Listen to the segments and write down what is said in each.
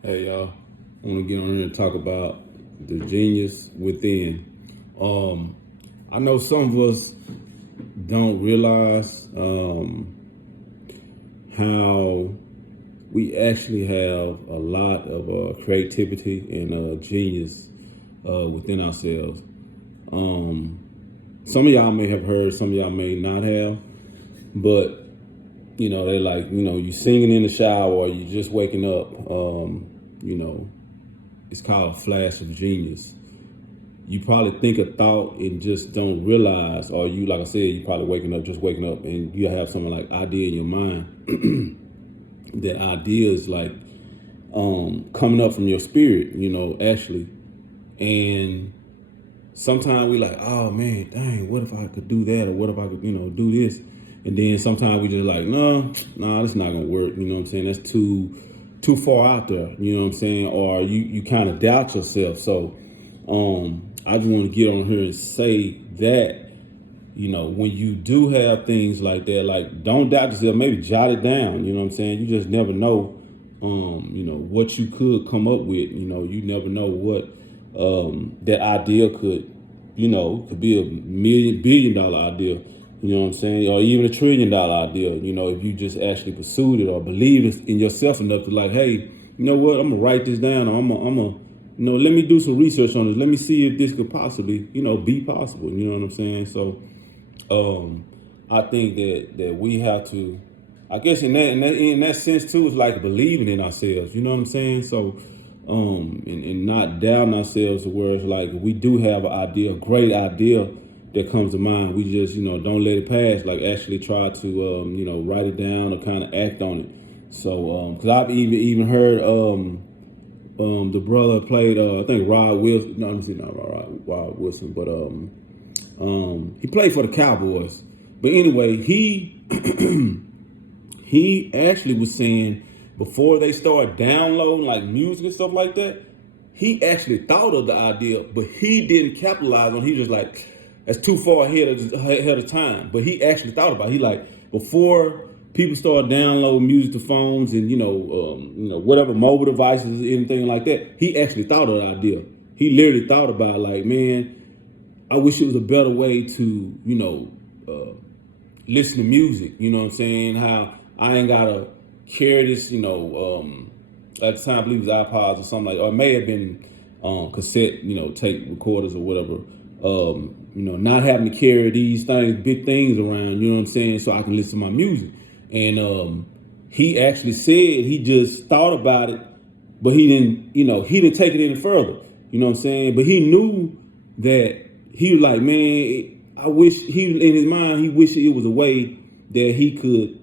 Hey y'all, I want to get on here and talk about the genius within. Um, I know some of us don't realize how we actually have a lot of creativity and genius within ourselves. Um, some of y'all may have heard, some of y'all may not have, but they like, you singing in the shower or you just waking up. You know, it's called a flash of genius. You probably think a thought and just don't realize, or you, like I said, you probably just waking up, and you have something like idea in your mind. That idea is like coming up from your spirit, actually. And sometimes we like, oh man, dang, what if I could do that, or what if I could, do this? And then sometimes we just like, no, that's not gonna work. You know what I'm saying? That's too far out there. You know what I'm saying? Or you kind of doubt yourself. So I just want to get on here and say that, when you do have things like that, like don't doubt yourself, maybe jot it down. You know what I'm saying? You just never know, what you could come up with. You never know what that idea could be a $1 billion idea. You know what I'm saying? Or even $1 trillion idea, if you just actually pursued it or believed in yourself enough to like, hey, you know what, I'm gonna write this down, or I'm gonna let me do some research on this. Let me see if this could possibly, be possible. You know what I'm saying? So I think that we have to, I guess in that sense too, it's like believing in ourselves. You know what I'm saying? So and not doubting ourselves, where it's like we do have an idea, a great idea that comes to mind. We just don't let it pass. Like actually try to write it down or kind of act on it. So because I've even heard the brother played I think Rod Wilson. No, let me see, not Rod Wilson, but he played for the Cowboys. But anyway, he actually was saying before they started downloading like music and stuff like that, he actually thought of the idea, but he didn't capitalize on it. He was just like, that's too far ahead of time. But he actually thought about it. He like, before people started downloading music to phones and whatever mobile devices, anything like that, he actually thought of the idea. He literally thought about like, man, I wish it was a better way to listen to music. You know what I'm saying? How I ain't gotta carry this. At the time I believe it was iPods or something like, or it may have been cassette, tape recorders or whatever. Not having to carry these things, big things around. You know what I'm saying? So I can listen to my music. And he actually said he just thought about it, but he didn't take it any further. You know what I'm saying? But he knew that he was like, man, I wish in his mind, he wished it was a way that he could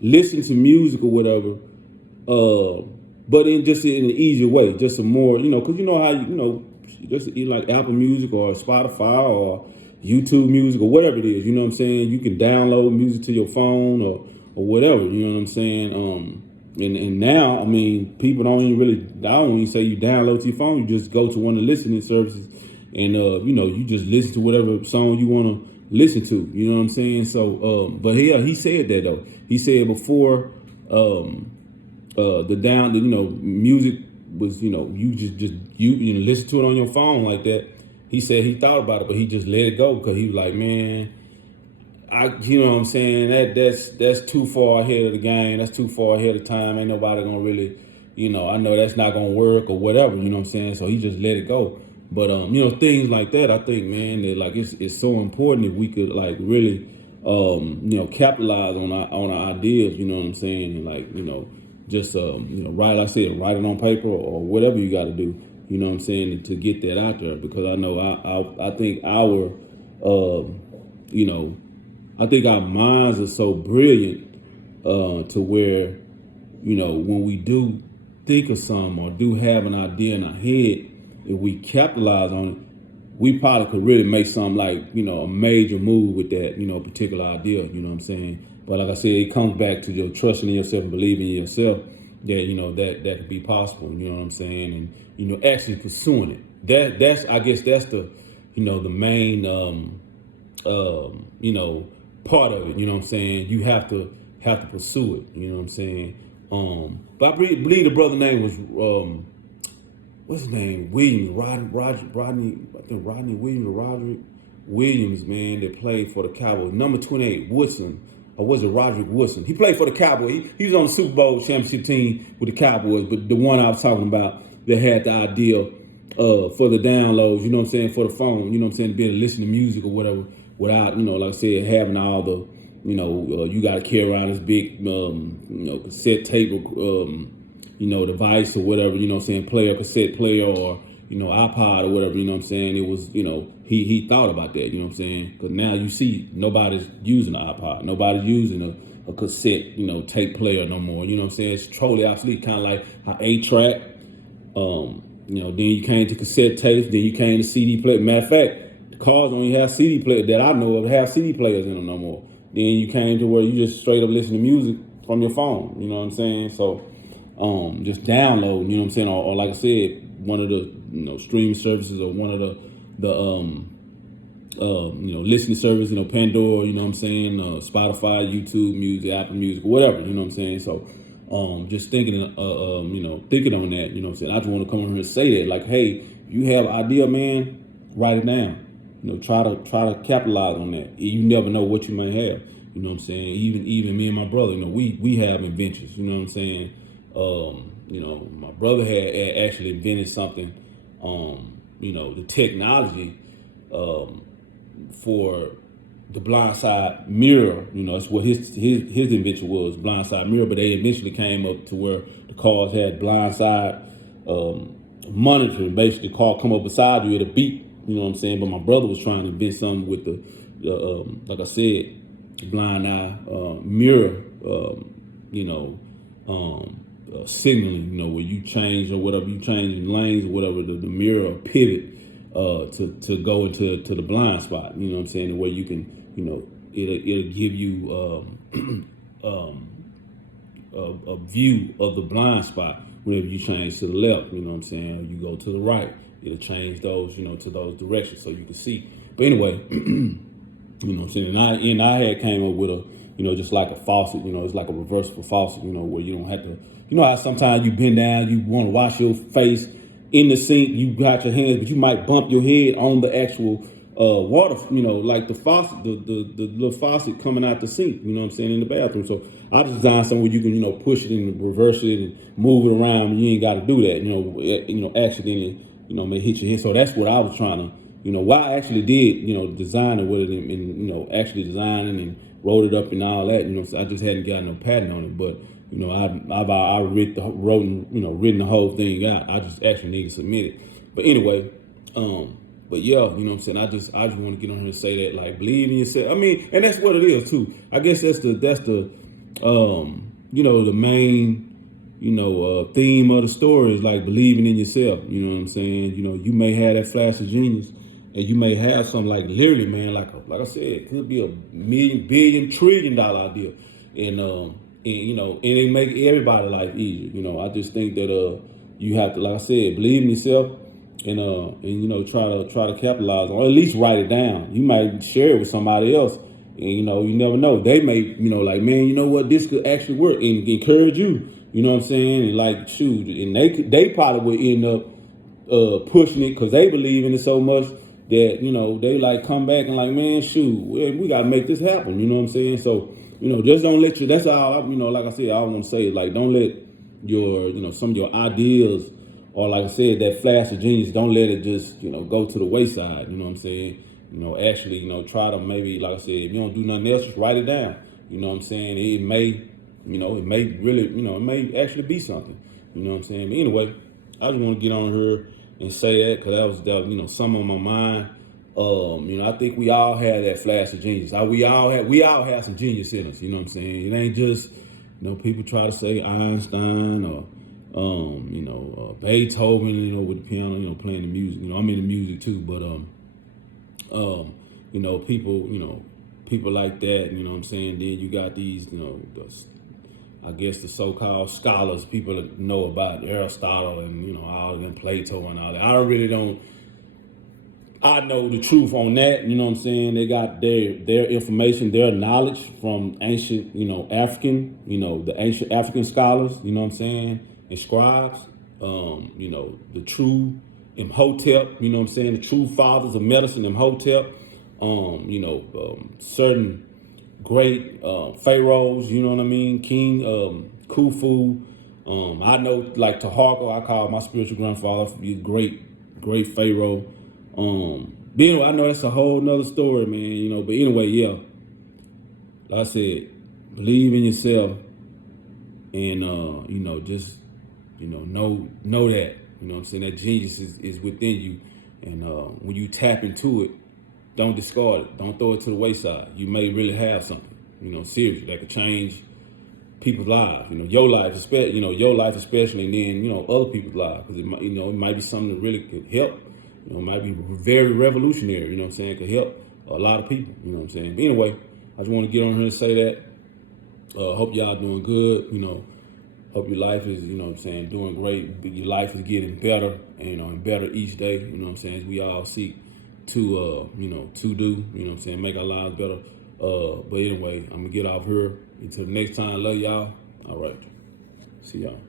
listen to music or whatever, but in an easier way, just a more, because how just like Apple Music or Spotify or YouTube Music or whatever it is, you know what I'm saying? You can download music to your phone or whatever, you know what I'm saying? And now, I mean, people I don't even say you download to your phone, you just go to one of the listening services and, you just listen to whatever song you want to listen to, you know what I'm saying? So, but yeah, he said that though. He said before, music was, you just you listen to it on your phone like that. He said he thought about it, but he just let it go because he was like, man, you know what I'm saying? That's too far ahead of the game. That's too far ahead of time. Ain't nobody gonna really, I know that's not gonna work or whatever. You know what I'm saying? So he just let it go. But things like that, I think, man, that like it's so important if we could like really, capitalize on our ideas. You know what I'm saying? And like, just write, like I said, write it on paper or whatever you got to do. You know what I'm saying, to get that out there, because I know I think you know I think our minds are so brilliant to where, when we do think of something or do have an idea in our head, if we capitalize on it, we probably could really make something like, a major move with that, particular idea, you know what I'm saying? But like I said, it comes back to your trusting in yourself and believing in yourself that, that could be possible, you know what I'm saying? And, actually pursuing it. That's I guess that's the, the main, part of it, you know what I'm saying? You have to pursue it, you know what I'm saying? But I believe the brother name was what's his name? Williams, Rodney, I think Rodney Williams or Roderick Williams, man, that played for the Cowboys. Number 28, Woodson, or was it Roderick Woodson? He played for the Cowboys. He was on the Super Bowl championship team with the Cowboys, but the one I was talking about that had the idea for the downloads, you know what I'm saying, for the phone, you know what I'm saying, to be able to listen to music or whatever without, you know, like I said, having all the, you know, you got to carry around this big, you know, cassette tape, you know, device or whatever, you know what I'm saying, player, cassette player or, you know, iPod or whatever, you know what I'm saying. It was, you know, he thought about that, you know what I'm saying. Because now you see nobody's using an iPod. Nobody's using a cassette, you know, tape player no more. You know what I'm saying. It's totally obsolete, kind of like how 8-track, you know, then you came to cassette tapes, then you came to CD player. Matter of fact, the cars don't even have CD players that I know of have CD players in them no more. Then you came to where you just straight up listen to music from your phone, you know what I'm saying. So just download, you know what I'm saying, or like I said, one of the, you know, streaming services or one of the you know, listening service, you know, Pandora, you know what I'm saying, Spotify, YouTube Music, Apple Music, whatever, you know what I'm saying. So just thinking, you know, thinking on that, you know what I'm saying. I just want to come on here and say that, like, hey, you have an idea, man, write it down. You know, try to capitalize on that. You never know what you may have. You know what I'm saying. Even me and my brother, you know, we have inventions. You know what I'm saying. You know, my brother had actually invented something. You know, the technology for the blind side mirror. You know, that's what his invention was, blind side mirror. But they eventually came up to where the cars had blind side monitoring. Basically, the car come up beside you at a beep. You know what I'm saying? But my brother was trying to invent something with the like I said, blind eye mirror. You know, signaling. You know, where you change or whatever, you change lanes or whatever, the mirror or pivot to go into the blind spot. You know what I'm saying? The way you can, you know, it'll give you a view of the blind spot whenever you change to the left. You know what I'm saying? Or you go to the right, it'll change those, you know, to those directions so you can see. But anyway, you know what I'm saying? And I had came up with a, you know, just like a faucet, you know, it's like a reversible faucet, you know, where you don't have to, you know how sometimes you bend down, you want to wash your face in the sink, you got your hands, but you might bump your head on the actual water, you know, like the faucet, the little faucet coming out the sink, you know what I'm saying, in the bathroom. So I just designed something where you can, you know, push it and reverse it and move it around, and you ain't got to do that, you know, accidentally, you know, may hit your head. So that's what I was trying to, you know, why I actually did, you know, design it with it and you know, actually designing and wrote it up and all that, you know, so I just hadn't gotten no patent on it. But, you know, I written the whole thing out. I just actually need to submit it. But anyway, but yeah, you know what I'm saying? I just want to get on here and say that, like, believe in yourself. I mean, and that's what it is too. I guess that's the you know, the main, you know, theme of the story is like believing in yourself. You know what I'm saying? You know, you may have that flash of genius, and you may have something like literally, man, like I said, it could be a million, billion, $1 trillion idea, and you know, and it make everybody's life easier. You know, I just think that you have to, like I said, believe in yourself, and you know, try to capitalize on, or at least write it down. You might share it with somebody else, and you know, you never know. They may, you know, like, man, you know what, this could actually work, and encourage you. You know what I'm saying? And like, shoot, and they probably would end up pushing it because they believe in it so much that, you know, they like come back and like, man, shoot, we got to make this happen. You know what I'm saying? So, you know, just don't let you, that's all, you know, like I said, all I want to say is, like, don't let your, you know, some of your ideas, or like I said, that flash of genius, don't let it just, you know, go to the wayside. You know what I'm saying? You know, actually, you know, try to maybe, like I said, if you don't do nothing else, just write it down. You know what I'm saying? It may, you know, it may really, you know, it may actually be something. You know what I'm saying? But anyway, I just want to get on here and say that because that was, you know, something on my mind. You know, I think we all have that flash of genius. We all have some genius in us. You know what I'm saying? It ain't just, you know, people try to say Einstein or, you know, Beethoven, you know, with the piano, you know, playing the music. You know, I'm into music too, but you know, people like that. You know what I'm saying? Then you got these, you know, I guess the so-called scholars, people that know about Aristotle and, you know, all of them, Plato and all that. I really don't I know the truth on that. You know what I'm saying? They got their information, their knowledge from ancient, African, the ancient African scholars. You know what I'm saying? And scribes. The true Imhotep. You know what I'm saying? The true fathers of medicine, Imhotep. Certain great pharaohs. You know what I mean? King Khufu. I know, like Taharqa, I call my spiritual grandfather, great pharaoh. But anyway, I know that's a whole nother story, man. But anyway, yeah. Like I said, believe in yourself, and just know that. You know what I'm saying? That genius is within you, and when you tap into it, don't discard it. Don't throw it to the wayside. You may really have something, seriously, that could change people's lives. Your life, especially, and then other people's lives, because it might be something that really could help. It might be very revolutionary. You know what I'm saying? It could help a lot of people. You know what I'm saying? But anyway, I just want to get on here and say that. Hope y'all doing good. Hope your life is, doing great. Your life is getting better, and better each day. You know what I'm saying? As we all seek to, to do, make our lives better. But anyway, I'm gonna get off here. Until next time, love y'all. All right. See y'all.